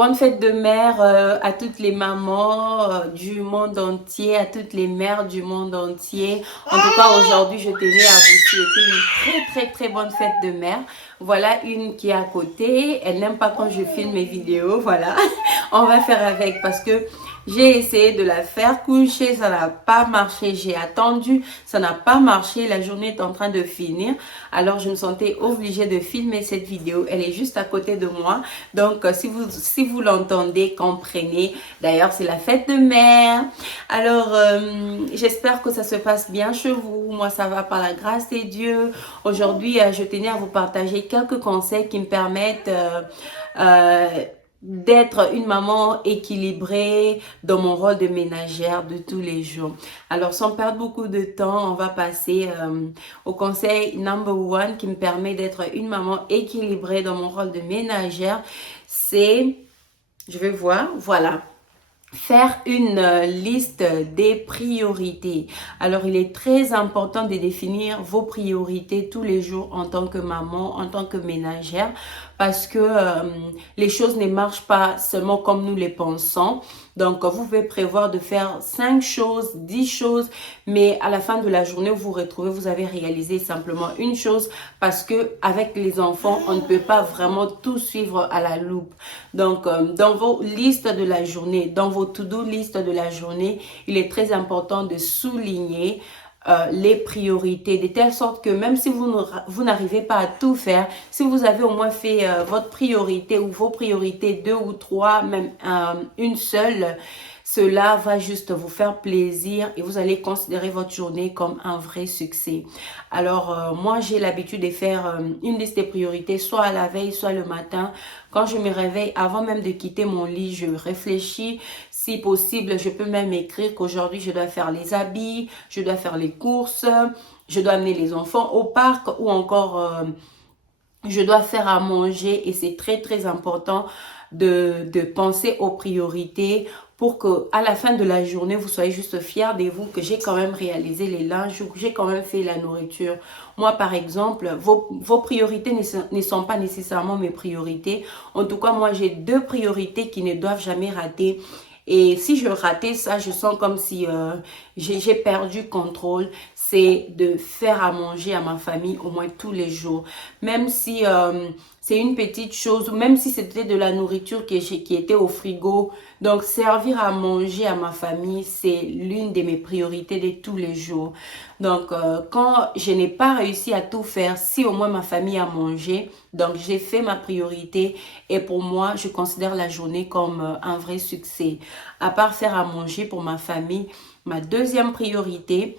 bonne fête de mère à toutes les mamans du monde entier, à toutes les mères du monde entier. En tout cas, aujourd'hui, je tenais à vous souhaiter une très bonne fête de mère. Voilà une qui est à côté. Elle n'aime pas quand je filme mes vidéos. Voilà, on va faire avec parce que j'ai essayé de la faire coucher, ça n'a pas marché. J'ai attendu, ça n'a pas marché. La journée est en train de finir. Alors, je me sentais obligée de filmer cette vidéo. Elle est juste à côté de moi. Donc, si vous l'entendez, comprenez. D'ailleurs, c'est la fête de mère. Alors, j'espère que ça se passe bien chez vous. Moi, ça va par la grâce de Dieu. Aujourd'hui, je tenais à vous partager quelques conseils qui me permettent euh, d'être une maman équilibrée dans mon rôle de ménagère de tous les jours. Alors, sans perdre beaucoup de temps, on va passer au conseil number one qui me permet d'être une maman équilibrée dans mon rôle de ménagère. C'est, je vais voir, voilà. Faire une liste des priorités. Alors, il est très important de définir vos priorités tous les jours en tant que maman, en tant que ménagère, parce que les choses ne marchent pas seulement comme nous les pensons. Donc, vous pouvez prévoir de faire 5 choses, 10 choses, mais à la fin de la journée, vous vous retrouvez, vous avez réalisé simplement une chose parce que avec les enfants, on ne peut pas vraiment tout suivre à la loupe. Donc, dans vos listes de la journée, dans vos to-do list de la journée, il est très important de souligner les priorités, de telle sorte que même si vous n'arrivez pas à tout faire, si vous avez au moins fait votre priorité ou vos priorités, 2 ou 3, même une seule, cela va juste vous faire plaisir et vous allez considérer votre journée comme un vrai succès. Alors, moi, j'ai l'habitude de faire une liste des priorités, soit à la veille, soit le matin. Quand je me réveille, avant même de quitter mon lit, je réfléchis. Si possible, je peux même écrire qu'aujourd'hui, je dois faire les habits, je dois faire les courses, je dois amener les enfants au parc ou encore je dois faire à manger. Et c'est très important de penser aux priorités pour que à la fin de la journée, vous soyez juste fiers de vous que j'ai quand même réalisé les linges ou que j'ai quand même fait la nourriture. Moi, par exemple, vos priorités ne sont pas nécessairement mes priorités. En tout cas, moi, j'ai 2 priorités qui ne doivent jamais rater. Et si je ratais ça, je sens comme si j'ai perdu contrôle. C'est de faire à manger à ma famille au moins tous les jours. Même si c'est une petite chose, ou même si c'était de la nourriture qui était au frigo. Donc, servir à manger à ma famille, c'est l'une de mes priorités de tous les jours. Donc, quand je n'ai pas réussi à tout faire, si au moins ma famille a mangé, donc j'ai fait ma priorité et pour moi, je considère la journée comme un vrai succès. À part faire à manger pour ma famille, ma deuxième priorité,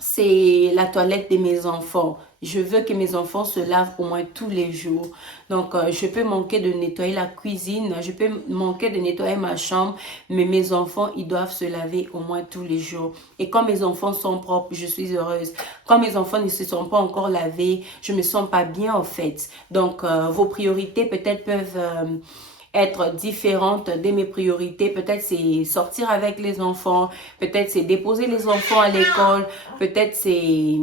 c'est la toilette de mes enfants. Je veux que mes enfants se lavent au moins tous les jours. Donc, je peux manquer de nettoyer la cuisine, je peux manquer de nettoyer ma chambre, mais mes enfants, ils doivent se laver au moins tous les jours. Et quand mes enfants sont propres, je suis heureuse. Quand mes enfants ne se sont pas encore lavés, je me sens pas bien en fait. Donc, vos priorités peut-être peuvent être différentes de mes priorités. Peut-être c'est sortir avec les enfants, peut-être c'est déposer les enfants à l'école, peut-être c'est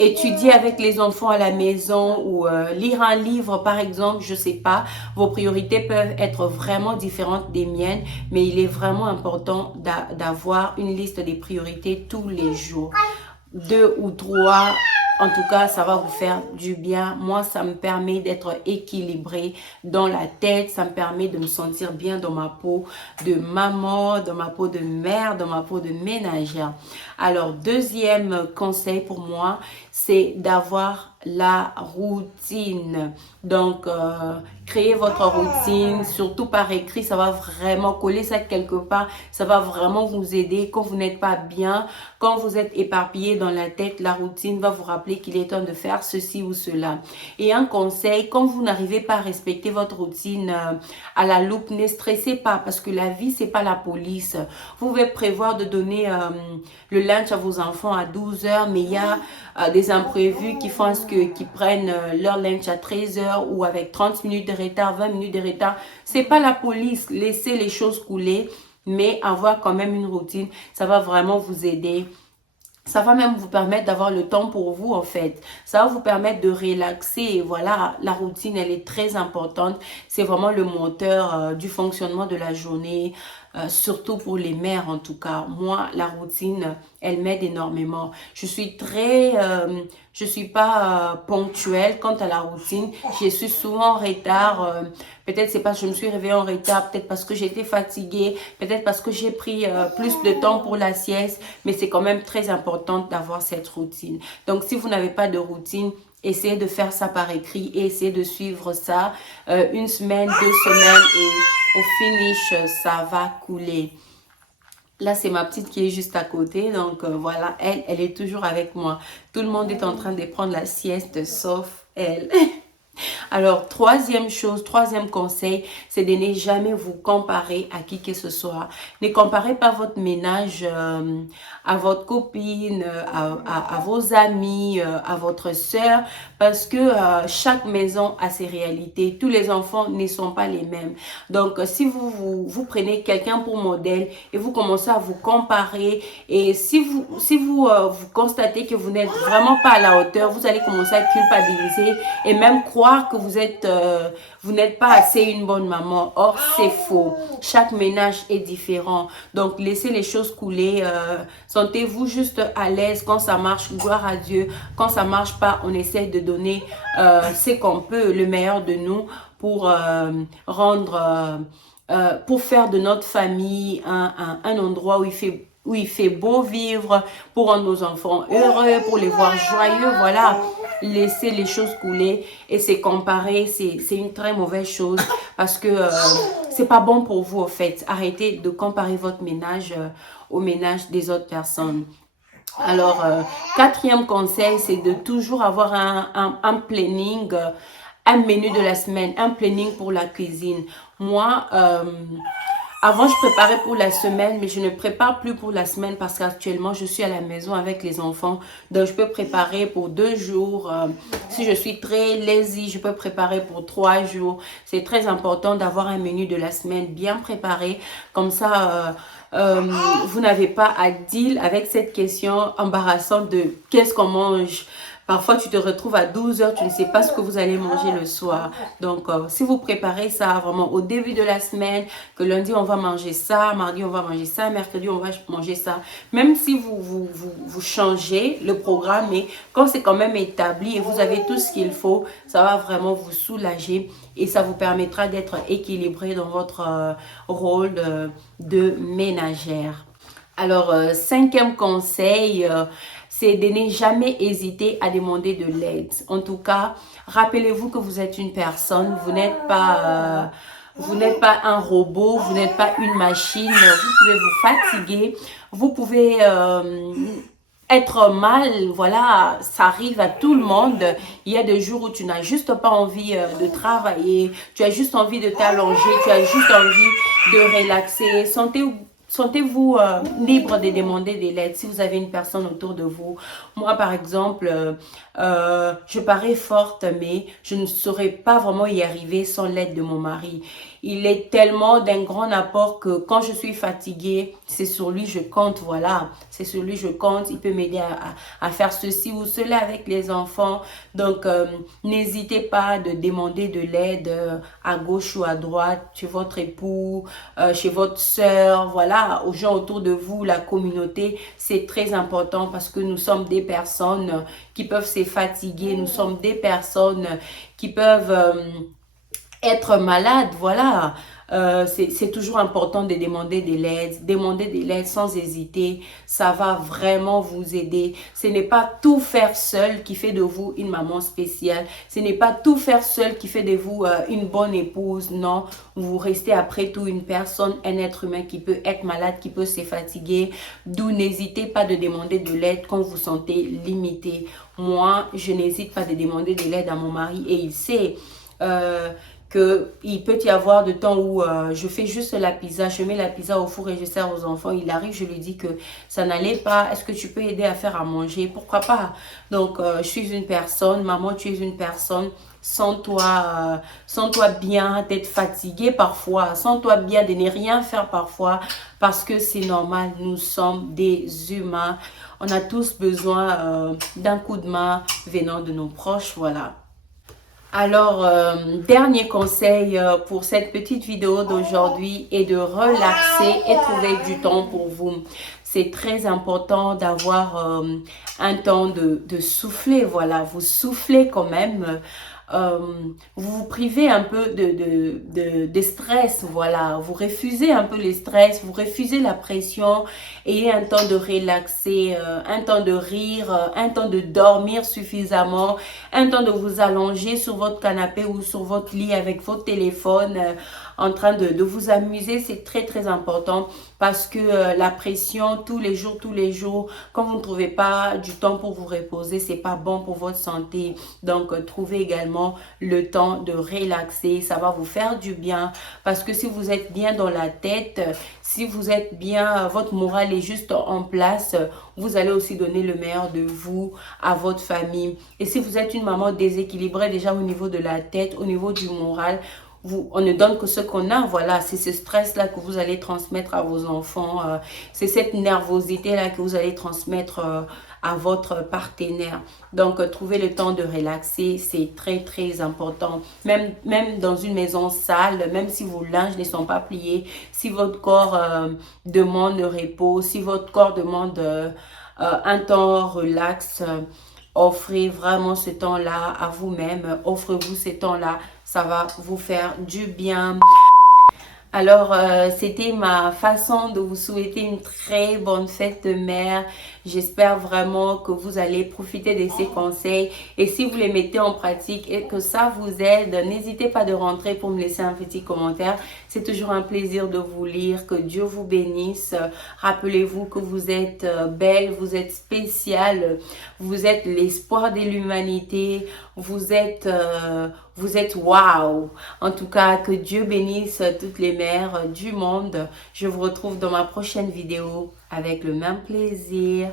étudier avec les enfants à la maison ou lire un livre par exemple, je sais pas. Vos priorités peuvent être vraiment différentes des miennes, mais il est vraiment important d'avoir une liste des priorités tous les jours. 2 ou 3. En tout cas, ça va vous faire du bien. Moi, ça me permet d'être équilibrée dans la tête. Ça me permet de me sentir bien dans ma peau de maman, dans ma peau de mère, dans ma peau de ménagère. Alors, deuxième conseil pour moi, c'est d'avoir la routine. Donc, créez votre routine, surtout par écrit, ça va vraiment coller ça quelque part. Ça va vraiment vous aider quand vous n'êtes pas bien, quand vous êtes éparpillé dans la tête, la routine va vous rappeler qu'il est temps de faire ceci ou cela. Et un conseil, quand vous n'arrivez pas à respecter votre routine à la loupe, ne stressez pas parce que la vie, c'est pas la police. Vous pouvez prévoir de donner le lunch à vos enfants à 12 heures, mais il y a des imprévus qui font qui prennent leur lunch à 13 heures ou avec 30 minutes de retard, 20 minutes de retard. C'est pas la police. Laissez les choses couler, mais avoir quand même une routine, ça va vraiment vous aider Ça va même vous permettre d'avoir le temps pour vous, en fait. Ça va vous permettre de relaxer. Et voilà, la routine, elle est très importante. C'est vraiment le moteur du fonctionnement de la journée, surtout pour les mères, en tout cas. Moi, la routine, elle m'aide énormément. Je suis pas ponctuelle quant à la routine. Je suis souvent en retard. Peut-être c'est parce que je me suis réveillée en retard, peut-être parce que j'étais fatiguée, peut-être parce que j'ai pris plus de temps pour la sieste, mais c'est quand même très important d'avoir cette routine. Donc, si vous n'avez pas de routine, essayez de faire ça par écrit et essayez de suivre ça une semaine, 2 semaines et au finish, ça va couler. Là, c'est ma petite qui est juste à côté. Donc, voilà, elle est toujours avec moi. Tout le monde est en train de prendre la sieste, sauf elle. Alors, troisième conseil, c'est de ne jamais vous comparer à qui que ce soit. Ne comparez pas votre ménage à votre copine, à vos amis, à votre sœur, parce que chaque maison a ses réalités. Tous les enfants ne sont pas les mêmes. Donc, si vous prenez quelqu'un pour modèle et vous commencez à vous comparer, et vous constatez que vous n'êtes vraiment pas à la hauteur, vous allez commencer à culpabiliser et même croire que vous n'êtes pas assez une bonne maman. Or, c'est faux. Chaque ménage est différent. Donc, laissez les choses couler. Sentez-vous juste à l'aise quand ça marche. Gloire à Dieu. Quand ça marche pas, on essaie de donner ce qu'on peut, le meilleur de nous pour pour faire de notre famille un endroit où il fait beau vivre, pour rendre nos enfants heureux, pour les voir joyeux. Voilà, laisser les choses couler et se comparer, c'est une très mauvaise chose parce que c'est pas bon pour vous, en fait. Arrêtez de comparer votre ménage au ménage des autres personnes. Alors, quatrième conseil, c'est de toujours avoir un planning, un menu de la semaine, un planning pour la cuisine. Moi, avant, je préparais pour la semaine, mais je ne prépare plus pour la semaine parce qu'actuellement, je suis à la maison avec les enfants. Donc, je peux préparer pour 2 jours. Si je suis très lazy, je peux préparer pour 3 jours. C'est très important d'avoir un menu de la semaine bien préparé. Comme ça, vous n'avez pas à deal avec cette question embarrassante de qu'est-ce qu'on mange. Parfois, tu te retrouves à 12 heures, tu ne sais pas ce que vous allez manger le soir. Donc, si vous préparez ça vraiment au début de la semaine, que lundi, on va manger ça, mardi, on va manger ça, mercredi, on va manger ça. Même si vous changez le programme, mais quand c'est quand même établi et vous avez tout ce qu'il faut, ça va vraiment vous soulager et ça vous permettra d'être équilibré dans votre rôle de ménagère. Alors, cinquième conseil, c'est de ne jamais hésiter à demander de l'aide. En tout cas, rappelez-vous que vous êtes une personne, vous n'êtes pas un robot, vous n'êtes pas une machine, vous pouvez vous fatiguer, vous pouvez être mal, voilà, ça arrive à tout le monde. Il y a des jours où tu n'as juste pas envie de travailler, tu as juste envie de t'allonger, tu as juste envie de relaxer. Sentez-vous libre de demander de l'aide si vous avez une personne autour de vous. Moi, par exemple, je parais forte, mais je ne saurais pas vraiment y arriver sans l'aide de mon mari. Il est tellement d'un grand apport que quand je suis fatiguée, c'est sur lui je compte, voilà. C'est sur lui je compte. Il peut m'aider à faire ceci ou cela avec les enfants. Donc, n'hésitez pas de demander de l'aide à gauche ou à droite, chez votre époux, chez votre sœur, voilà, aux gens autour de vous, la communauté. C'est très important parce que nous sommes des personnes qui peuvent se fatiguer. Nous sommes des personnes qui peuvent être malade, voilà. C'est toujours important de demander de l'aide. Demander de l'aide sans hésiter, ça va vraiment vous aider. Ce n'est pas tout faire seul qui fait de vous une maman spéciale. Ce n'est pas tout faire seul qui fait de vous une bonne épouse. Non, vous restez après tout une personne, un être humain qui peut être malade, qui peut se fatiguer. D'où n'hésitez pas de demander de l'aide quand vous vous sentez limité. Moi, je n'hésite pas de demander de l'aide à mon mari et il sait. qu'il peut y avoir de temps où je fais juste la pizza, je mets la pizza au four et je sers aux enfants. Il arrive, je lui dis que ça n'allait pas. Est-ce que tu peux aider à faire à manger? Pourquoi pas? Donc, je suis une personne, maman, tu es une personne. Sens-toi bien d'être fatigué parfois, sens-toi bien de ne rien faire parfois, parce que c'est normal, nous sommes des humains. On a tous besoin d'un coup de main venant de nos proches, voilà. Alors, dernier conseil pour cette petite vidéo d'aujourd'hui est de relaxer et trouver du temps pour vous. C'est très important d'avoir un temps de souffler, voilà. Vous soufflez quand même. Euh, vous vous privez un peu de stress, voilà. Vous refusez un peu les stress, vous refusez la pression. Ayez un temps de relaxer, un temps de rire, un temps de dormir suffisamment, un temps de vous allonger sur votre canapé ou sur votre lit avec votre téléphone en train de vous amuser. C'est très très important parce que la pression tous les jours, quand vous ne trouvez pas du temps pour vous reposer, c'est pas bon pour votre santé. Donc trouvez également le temps de relaxer, ça va vous faire du bien parce que si vous êtes bien dans la tête, si vous êtes bien, votre morale est juste en place, vous allez aussi donner le meilleur de vous à votre famille. Et si vous êtes une maman déséquilibrée déjà au niveau de la tête, au niveau du moral, on ne donne que ce qu'on a, voilà, c'est ce stress-là que vous allez transmettre à vos enfants, c'est cette nervosité-là que vous allez transmettre à votre partenaire. Donc, trouvez le temps de relaxer, c'est très, très important. Même dans une maison sale, même si vos linges ne sont pas pliés, si votre corps demande le repos, si votre corps demande un temps relax, offrez vraiment ce temps-là à vous-même, offrez-vous ce temps-là, ça va vous faire du bien. Alors, c'était ma façon de vous souhaiter une très bonne fête de mère. J'espère vraiment que vous allez profiter de ces conseils. Et si vous les mettez en pratique et que ça vous aide, n'hésitez pas de rentrer pour me laisser un petit commentaire. C'est toujours un plaisir de vous lire. Que Dieu vous bénisse. Rappelez-vous que vous êtes belle, vous êtes spéciale. Vous êtes l'espoir de l'humanité. Vous êtes waouh. En tout cas, que Dieu bénisse toutes les mères du monde. Je vous retrouve dans ma prochaine vidéo avec le même plaisir.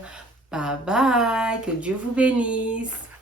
Bye bye. Que Dieu vous bénisse.